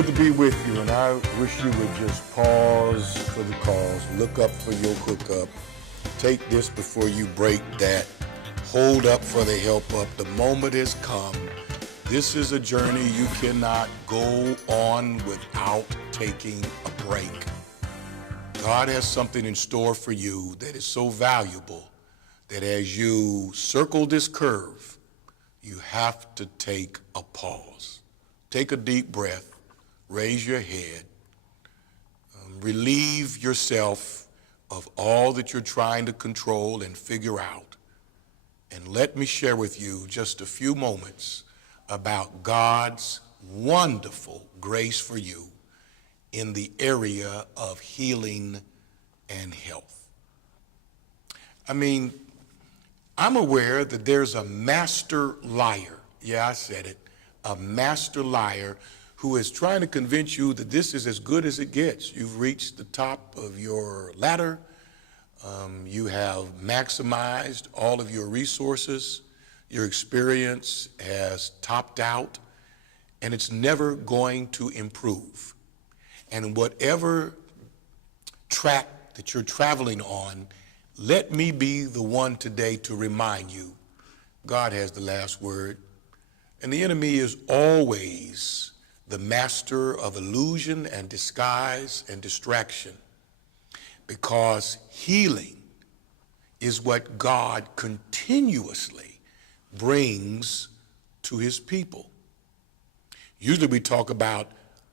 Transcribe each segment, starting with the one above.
Good to be with you, and I wish you would just pause for the cause, look up for your hookup, take this before you break that, hold up for the help up. The moment has come. This is a journey you cannot go on without taking a break. God has something in store for you that is so valuable that as you circle this curve, you have to take a pause. Take a deep breath. Raise your head, relieve yourself of all that you're trying to control and figure out, and let me share with you just a few moments about God's wonderful grace for you in the area of healing and health. I mean, I'm aware that there's a master liar, yeah, I said it, a master liar who is trying to convince you that this is as good as it gets. You've reached the top of your ladder. You have maximized all of your resources. Your experience has topped out, and it's never going to improve. And whatever track that you're traveling on, let me be the one today to remind you, God has the last word. And the enemy is always the master of illusion and disguise and distraction, because healing is what God continuously brings to his people. Usually we talk about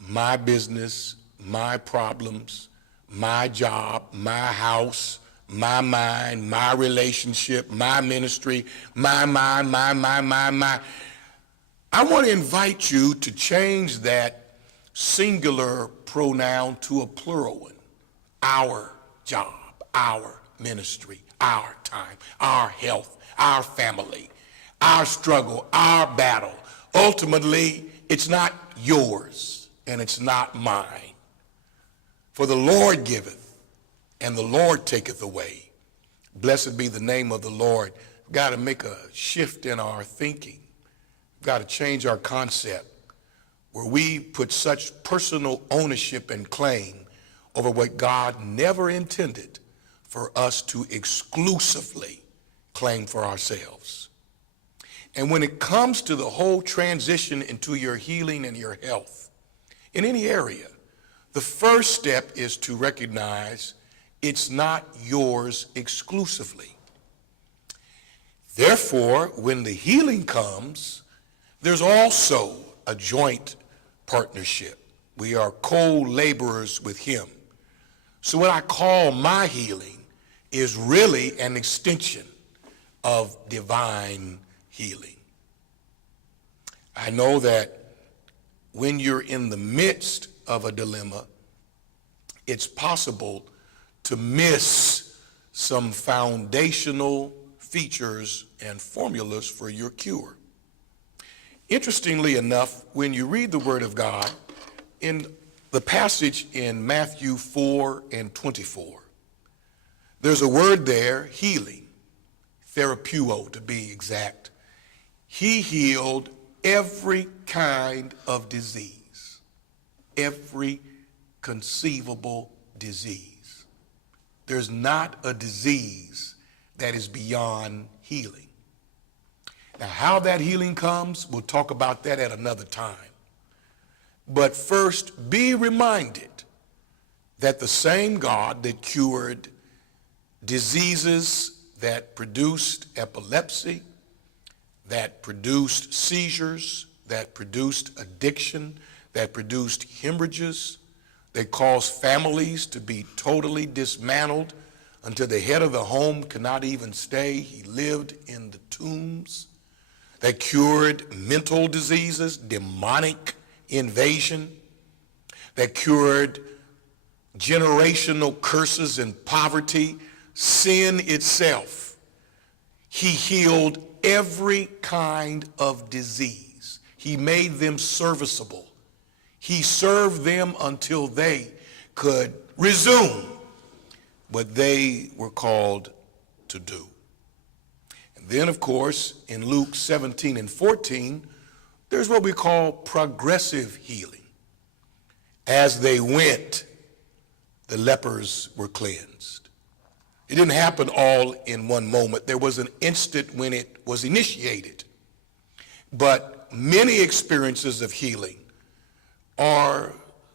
my business, my problems, my job, my house, my mind, my relationship, my ministry, my. I want to invite you to change that singular pronoun to a plural one. Our job, our ministry, our time, our health, our family, our struggle, our battle. Ultimately, it's not yours and it's not mine. For the Lord giveth and the Lord taketh away. Blessed be the name of the Lord. We've got to make a shift in our thinking. Got to change our concept where we put such personal ownership and claim over what God never intended for us to exclusively claim for ourselves. And when it comes to the whole transition into your healing and your health in any area, the first step is to recognize it's not yours exclusively. Therefore, when the healing comes, there's also a joint partnership. We are co-laborers with him. So what I call my healing is really an extension of divine healing. I know that when you're in the midst of a dilemma, it's possible to miss some foundational features and formulas for your cure. Interestingly enough, when you read the Word of God, in the passage in Matthew 4 and 24, there's a word there, healing, therapeuo to be exact. He healed every kind of disease, every conceivable disease. There's not a disease that is beyond healing. Now, how that healing comes, we'll talk about that at another time. But first, be reminded that the same God that cured diseases that produced epilepsy, that produced seizures, that produced addiction, that produced hemorrhages, that caused families to be totally dismantled until the head of the home could not even stay. He lived in the tombs. That cured mental diseases, demonic invasion, that cured generational curses and poverty, sin itself. He healed every kind of disease. He made them serviceable. He served them until they could resume what they were called to do. And then, of course, in Luke 17 and 14, there's what we call progressive healing. As they went, the lepers were cleansed. It didn't happen all in one moment. There was an instant when it was initiated. But many experiences of healing are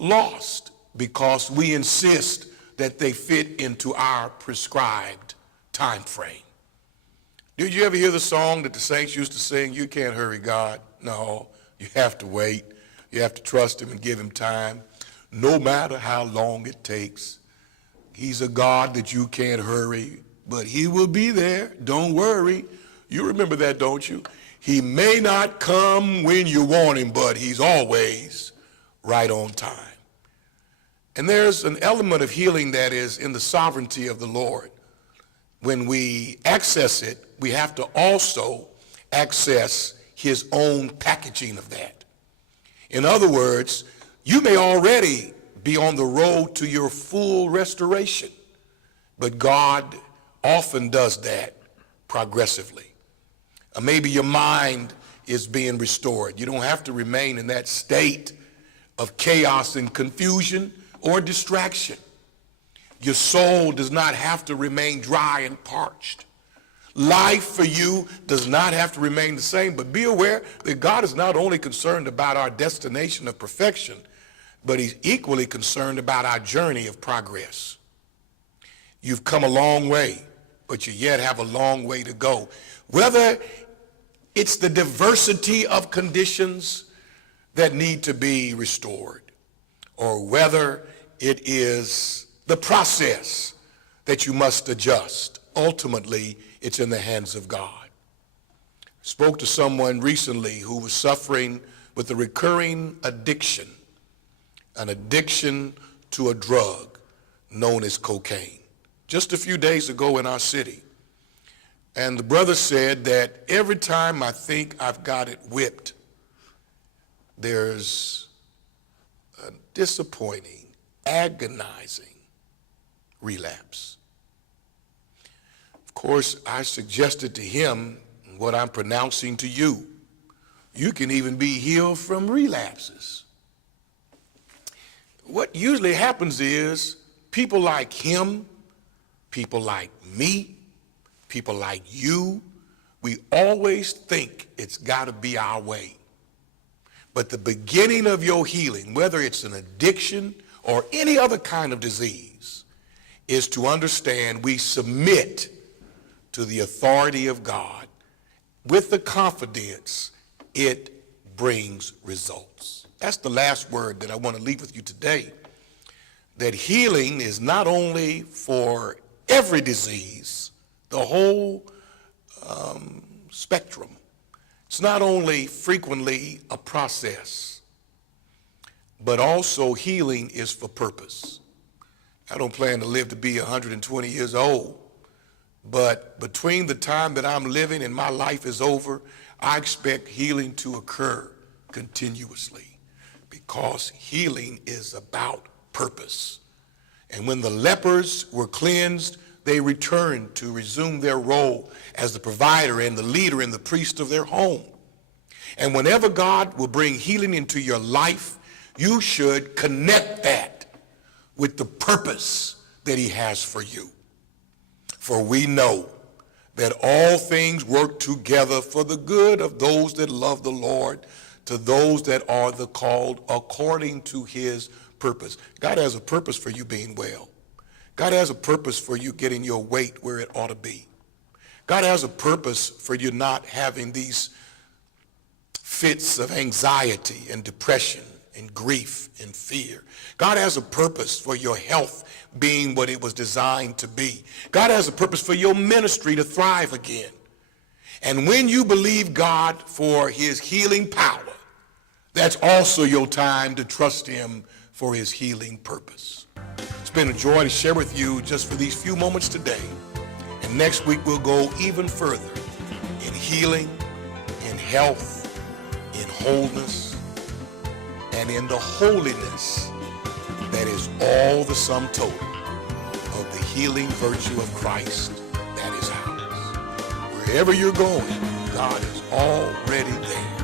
lost because we insist that they fit into our prescribed time frame. Did you ever hear the song that the saints used to sing, "You can't hurry God"? No, you have to wait. You have to trust him and give him time. No matter how long it takes, he's a God that you can't hurry, but he will be there. Don't worry. You remember that, don't you? He may not come when you want him, but he's always right on time. And there's an element of healing that is in the sovereignty of the Lord. When we access it, we have to also access his own packaging of that. In other words, you may already be on the road to your full restoration, but God often does that progressively. Maybe your mind is being restored. You don't have to remain in that state of chaos and confusion or distraction. Your soul does not have to remain dry and parched. Life for you does not have to remain the same, but be aware that God is not only concerned about our destination of perfection, but he's equally concerned about our journey of progress. You've come a long way, but you yet have a long way to go. Whether it's the diversity of conditions that need to be restored, or whether it is the process that you must adjust, ultimately it's in the hands of God. I spoke to someone recently who was suffering with a recurring addiction, an addiction to a drug known as cocaine, just a few days ago in our city. And the brother said that every time I think I've got it whipped, there's a disappointing, agonizing relapse. Of course, I suggested to him what I'm pronouncing to you. You can even be healed from relapses. What usually happens is people like him, people like me, people like you, we always think it's got to be our way. But the beginning of your healing, whether it's an addiction or any other kind of disease, is to understand we submit to the authority of God with the confidence it brings results. That's the last word that I want to leave with you today, that healing is not only for every disease, the whole spectrum. It's not only frequently a process, but also healing is for purpose. I don't plan to live to be 120 years old, but between the time that I'm living and my life is over, I expect healing to occur continuously, because healing is about purpose. And when the lepers were cleansed, they returned to resume their role as the provider and the leader and the priest of their home. And whenever God will bring healing into your life, you should connect that with the purpose that he has for you. For we know that all things work together for the good of those that love the Lord, to those that are the called according to his purpose. God has a purpose for you being well. God has a purpose for you getting your weight where it ought to be. God has a purpose for you not having these fits of anxiety and depression and grief and fear. God has a purpose for your health being what it was designed to be. God has a purpose for your ministry to thrive again. And when you believe God for his healing power, that's also your time to trust him for his healing purpose. It's been a joy to share with you just for these few moments today. And next week we'll go even further in healing, in health, in wholeness, and in the holiness that is all the sum total of the healing virtue of Christ that is ours. Wherever you're going, God is already there.